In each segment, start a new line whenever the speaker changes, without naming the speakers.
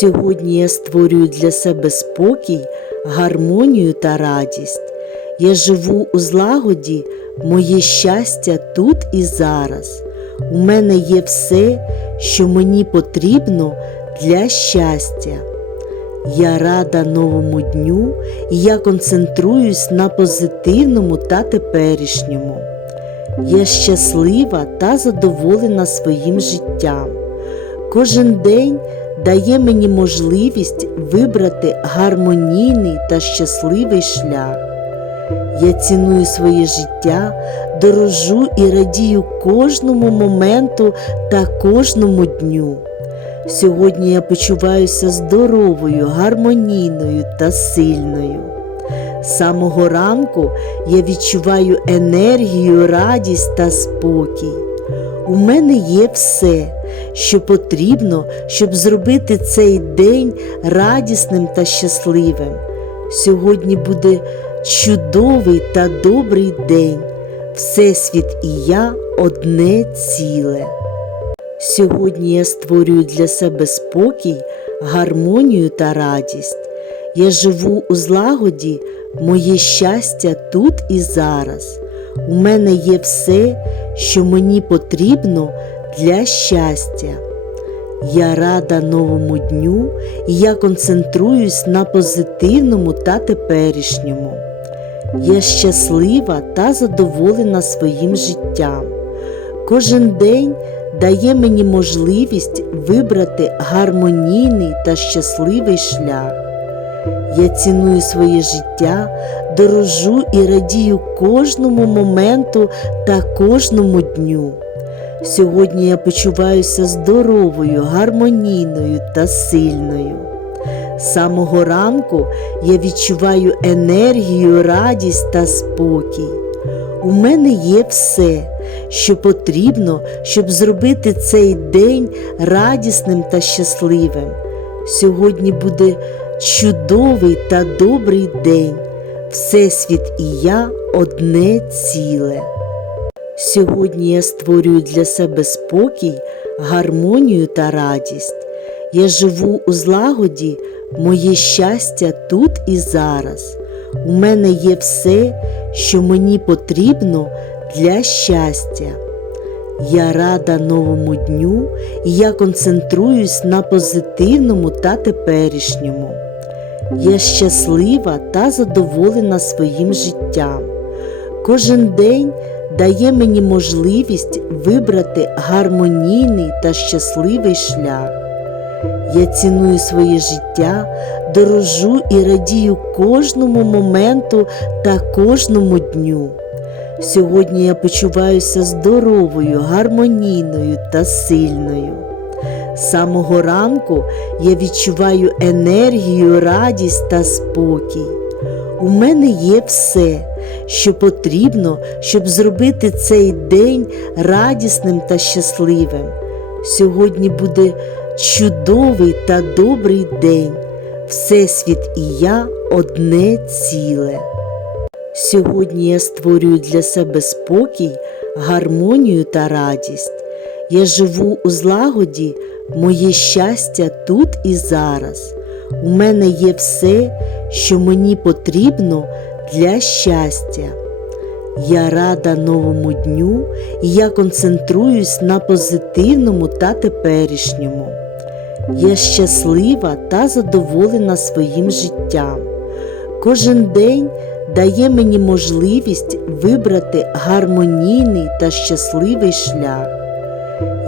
Сьогодні я створюю для себе спокій, гармонію та радість. Я живу у злагоді, моє щастя тут і зараз. У мене є все, що мені потрібно для щастя. Я рада новому дню і я концентруюсь на позитивному та теперішньому. Я щаслива та задоволена своїм життям. Кожен день дає мені можливість вибрати гармонійний та щасливий шлях. Я ціную своє життя, дорожу і радію кожному моменту та кожному дню. Сьогодні я почуваюся здоровою, гармонійною та сильною. З самого ранку я відчуваю енергію, радість та спокій. У мене є все, що потрібно, щоб зробити цей день радісним та щасливим. Сьогодні буде чудовий та добрий день. Всесвіт і я одне ціле. Сьогодні я створюю для себе спокій, гармонію та радість. Я живу у злагоді, моє щастя тут і зараз. У мене є все, що мені потрібно для щастя. Я рада новому дню і я концентруюсь на позитивному та теперішньому. Я щаслива та задоволена своїм життям. Кожен день дає мені можливість вибрати гармонійний та щасливий шлях. Я ціную своє життя, дорожу і радію кожному моменту та кожному дню. Сьогодні я почуваюся здоровою, гармонійною та сильною. З самого ранку я відчуваю енергію, радість та спокій. У мене є все, що потрібно, щоб зробити цей день радісним та щасливим. Сьогодні буде чудовий та добрий день. Всесвіт і я одне ціле. Сьогодні я створюю для себе спокій, гармонію та радість. Я живу у злагоді, моє щастя тут і зараз. У мене є все, що мені потрібно для щастя. Я рада новому дню і я концентруюсь на позитивному та теперішньому. Я щаслива та задоволена своїм життям. Кожен день дає мені можливість вибрати гармонійний та щасливий шлях. Я ціную своє життя, дорожу і радію кожному моменту та кожному дню. Сьогодні я почуваюся здоровою, гармонійною та сильною. З самого ранку я відчуваю енергію, радість та спокій. У мене є все, що потрібно, щоб зробити цей день радісним та щасливим. Сьогодні буде чудовий та добрий день. Всесвіт і я одне ціле. Сьогодні я створюю для себе спокій, гармонію та радість. Я живу у злагоді, моє щастя тут і зараз. У мене є все, що мені потрібно для щастя. Я рада новому дню і я концентруюсь на позитивному та теперішньому. Я щаслива та задоволена своїм життям. Кожен день дає мені можливість вибрати гармонійний та щасливий шлях.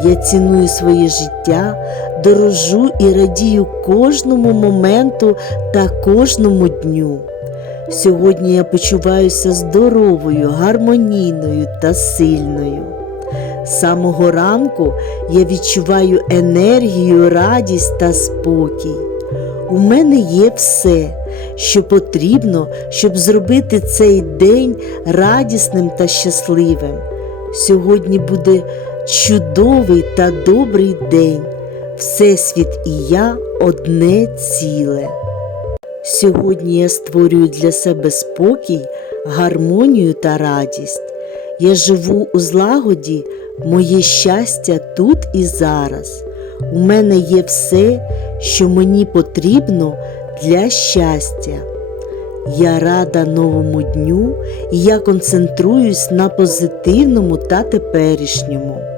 Я ціную своє життя, дорожу і радію кожному моменту та кожному дню. Сьогодні я почуваюся здоровою, гармонійною та сильною. З самого ранку я відчуваю енергію, радість та спокій. У мене є все, що потрібно, щоб зробити цей день радісним та щасливим. Сьогодні буде чудовий та добрий день. Всесвіт і я одне ціле. Сьогодні я створюю для себе спокій, гармонію та радість. Я живу у злагоді, моє щастя тут і зараз. У мене є все, що мені потрібно для щастя. Я рада новому дню і я концентруюсь на позитивному та теперішньому.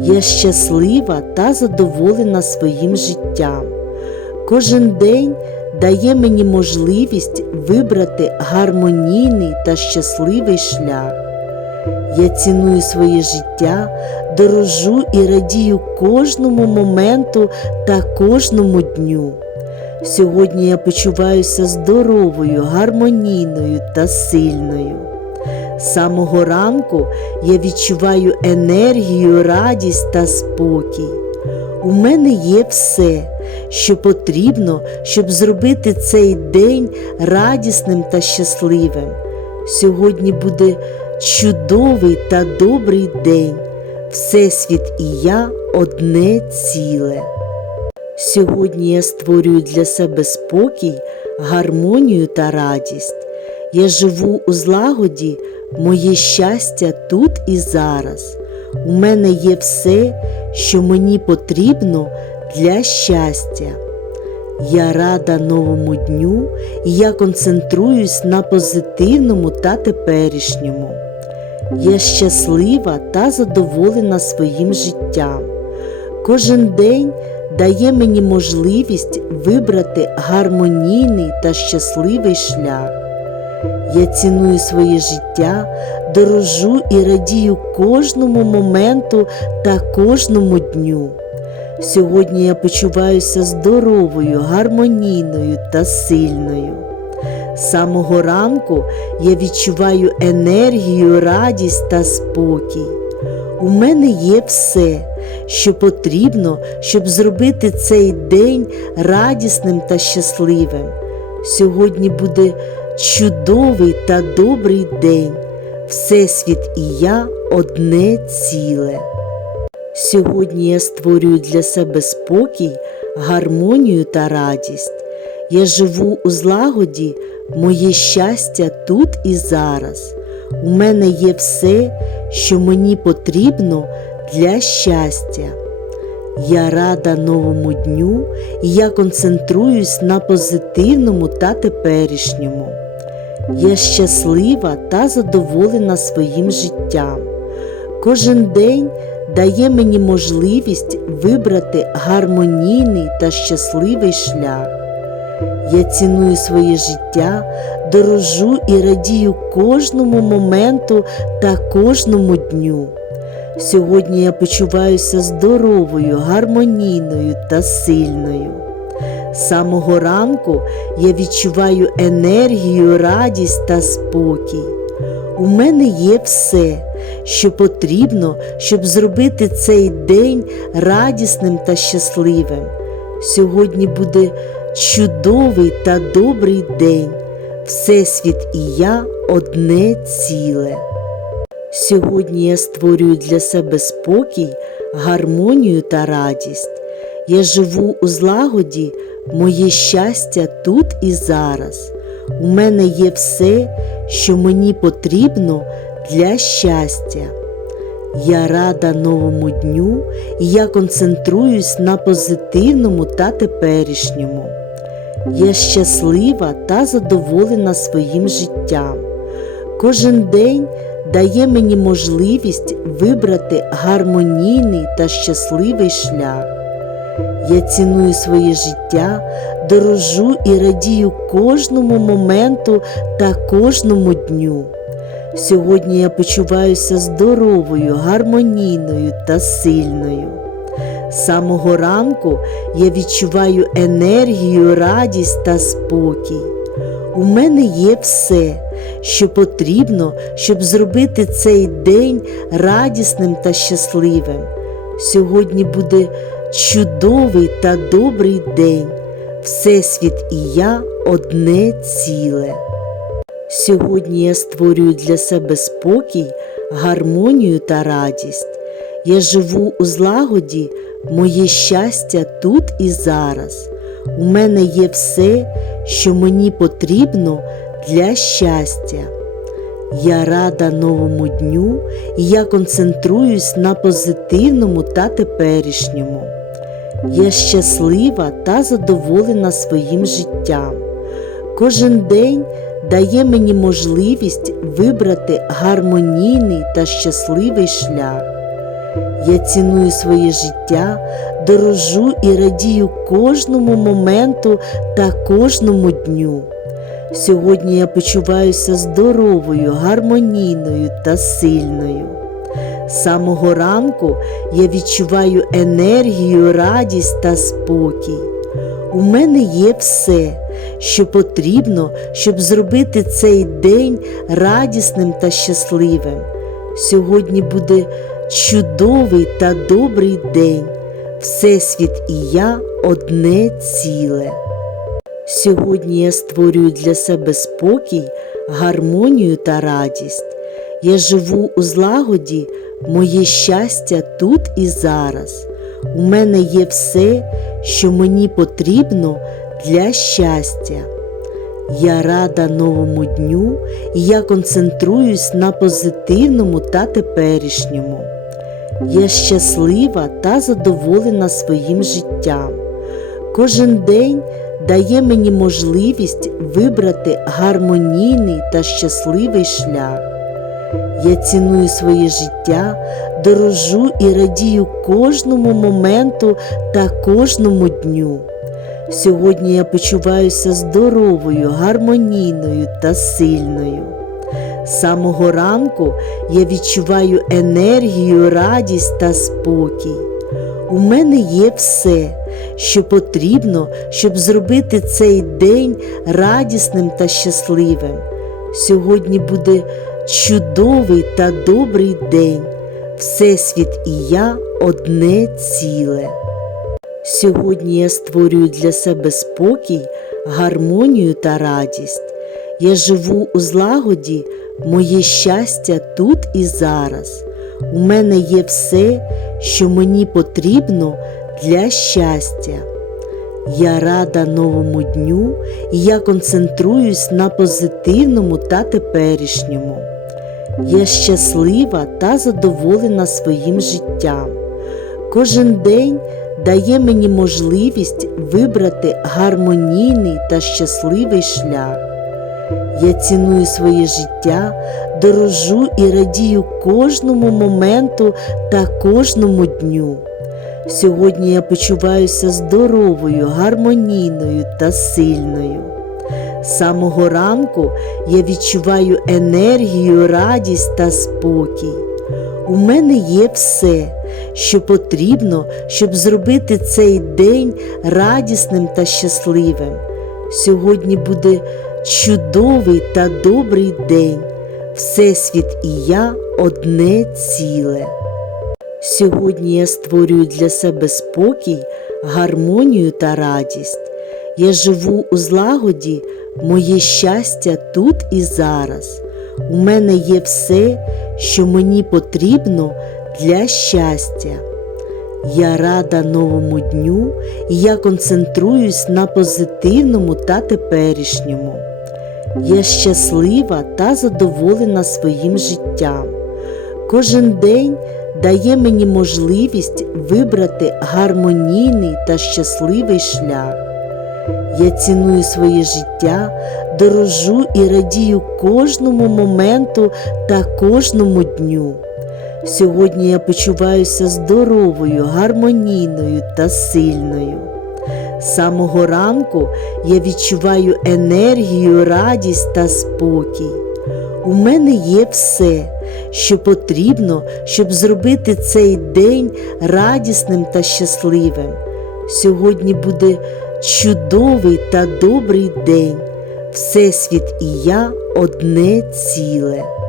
Я щаслива та задоволена своїм життям. Кожен день дає мені можливість вибрати гармонійний та щасливий шлях. Я ціную своє життя, дорожу і радію кожному моменту та кожному дню. Сьогодні я почуваюся здоровою, гармонійною та сильною. З самого ранку я відчуваю енергію, радість та спокій. У мене є все, що потрібно, щоб зробити цей день радісним та щасливим. Сьогодні буде чудовий та добрий день. Всесвіт і я одне ціле. Сьогодні я створюю для себе спокій, гармонію та радість. Я живу у злагоді, моє щастя тут і зараз. У мене є все, що мені потрібно для щастя. Я рада новому дню і я концентруюсь на позитивному та теперішньому. Я щаслива та задоволена своїм життям. Кожен день дає мені можливість вибрати гармонійний та щасливий шлях. Я ціную своє життя, дорожу і радію кожному моменту та кожному дню. Сьогодні я почуваюся здоровою, гармонійною та сильною. З самого ранку я відчуваю енергію, радість та спокій. У мене є все, що потрібно, щоб зробити цей день радісним та щасливим. Сьогодні буде чудовий та добрий день. Всесвіт і я одне ціле. Сьогодні я створюю для себе спокій, гармонію та радість. Я живу у злагоді, моє щастя тут і зараз. У мене є все, що мені потрібно для щастя. Я рада новому дню і я концентруюсь на позитивному та теперішньому. Я щаслива та задоволена своїм життям. Кожен день дає мені можливість вибрати гармонійний та щасливий шлях. Я ціную своє життя, дорожу і радію кожному моменту та кожному дню. Сьогодні я почуваюся здоровою, гармонійною та сильною. З самого ранку я відчуваю енергію, радість та спокій. У мене є все, що потрібно, щоб зробити цей день радісним та щасливим. Сьогодні буде чудовий та добрий день. Всесвіт і я одне ціле. Сьогодні я створюю для себе спокій, гармонію та радість. Я живу у злагоді, моє щастя тут і зараз. У мене є все, що мені потрібно для щастя. Я рада новому дню і я концентруюсь на позитивному та теперішньому. Я щаслива та задоволена своїм життям. Кожен день дає мені можливість вибрати гармонійний та щасливий шлях. Я ціную своє життя, дорожу і радію кожному моменту та кожному дню. Сьогодні я почуваюся здоровою, гармонійною та сильною. З самого ранку я відчуваю енергію, радість та спокій. У мене є все, що потрібно, щоб зробити цей день радісним та щасливим. Сьогодні буде чудовий та добрий день. Всесвіт і я одне ціле. Сьогодні я створюю для себе спокій, гармонію та радість. Я живу у злагоді, моє щастя тут і зараз. У мене є все, що мені потрібно для щастя. Я рада новому дню і я концентруюсь на позитивному та теперішньому. Я щаслива та задоволена своїм життям. Кожен день дає мені можливість вибрати гармонійний та щасливий шлях. Я ціную своє життя, дорожу і радію кожному моменту та кожному дню. Сьогодні я почуваюся здоровою, гармонійною та сильною. З самого ранку я відчуваю енергію, радість та спокій. У мене є все, що потрібно, щоб зробити цей день радісним та щасливим. Сьогодні буде чудовий та добрий день. Всесвіт і я одне ціле. Сьогодні я створюю для себе спокій, гармонію та радість. Я живу у злагоді, моє щастя тут і зараз. У мене є все, що мені потрібно для щастя. Я рада новому дню і я концентруюсь на позитивному та теперішньому. Я щаслива та задоволена своїм життям. Кожен день дає мені можливість вибрати гармонійний та щасливий шлях. Я ціную своє життя, дорожу і радію кожному моменту та кожному дню. Сьогодні я почуваюся здоровою, гармонійною та сильною. З самого ранку я відчуваю енергію, радість та спокій. У мене є все, що потрібно, щоб зробити цей день радісним та щасливим. Сьогодні буде чудовий та добрий день. Всесвіт і я одне ціле. Сьогодні я створюю для себе спокій, гармонію та радість. Я живу у злагоді, моє щастя тут і зараз. У мене є все, що мені потрібно для щастя. Я рада новому дню і я концентруюсь на позитивному та теперішньому. Я щаслива та задоволена своїм життям. Кожен день дає мені можливість вибрати гармонійний та щасливий шлях. Я ціную своє життя, дорожу і радію кожному моменту та кожному дню. Сьогодні я почуваюся здоровою, гармонійною та сильною. З самого ранку я відчуваю енергію, радість та спокій. У мене є все, що потрібно, щоб зробити цей день радісним та щасливим. Сьогодні буде чудовий та добрий день. Всесвіт і я одне ціле. Сьогодні я створюю для себе спокій, гармонію та радість. Я живу у злагоді, моє щастя тут і зараз. У мене є все, що мені потрібно для щастя. Я рада новому дню і я концентруюсь на позитивному та теперішньому. Я щаслива та задоволена своїм життям. Кожен день дає мені можливість вибрати гармонійний та щасливий шлях. Я ціную своє життя, дорожу і радію кожному моменту та кожному дню. Сьогодні я почуваюся здоровою, гармонійною та сильною. З самого ранку я відчуваю енергію, радість та спокій. У мене є все, що потрібно, щоб зробити цей день радісним та щасливим. Сьогодні буде чудовий та добрий день. Всесвіт і я одне ціле.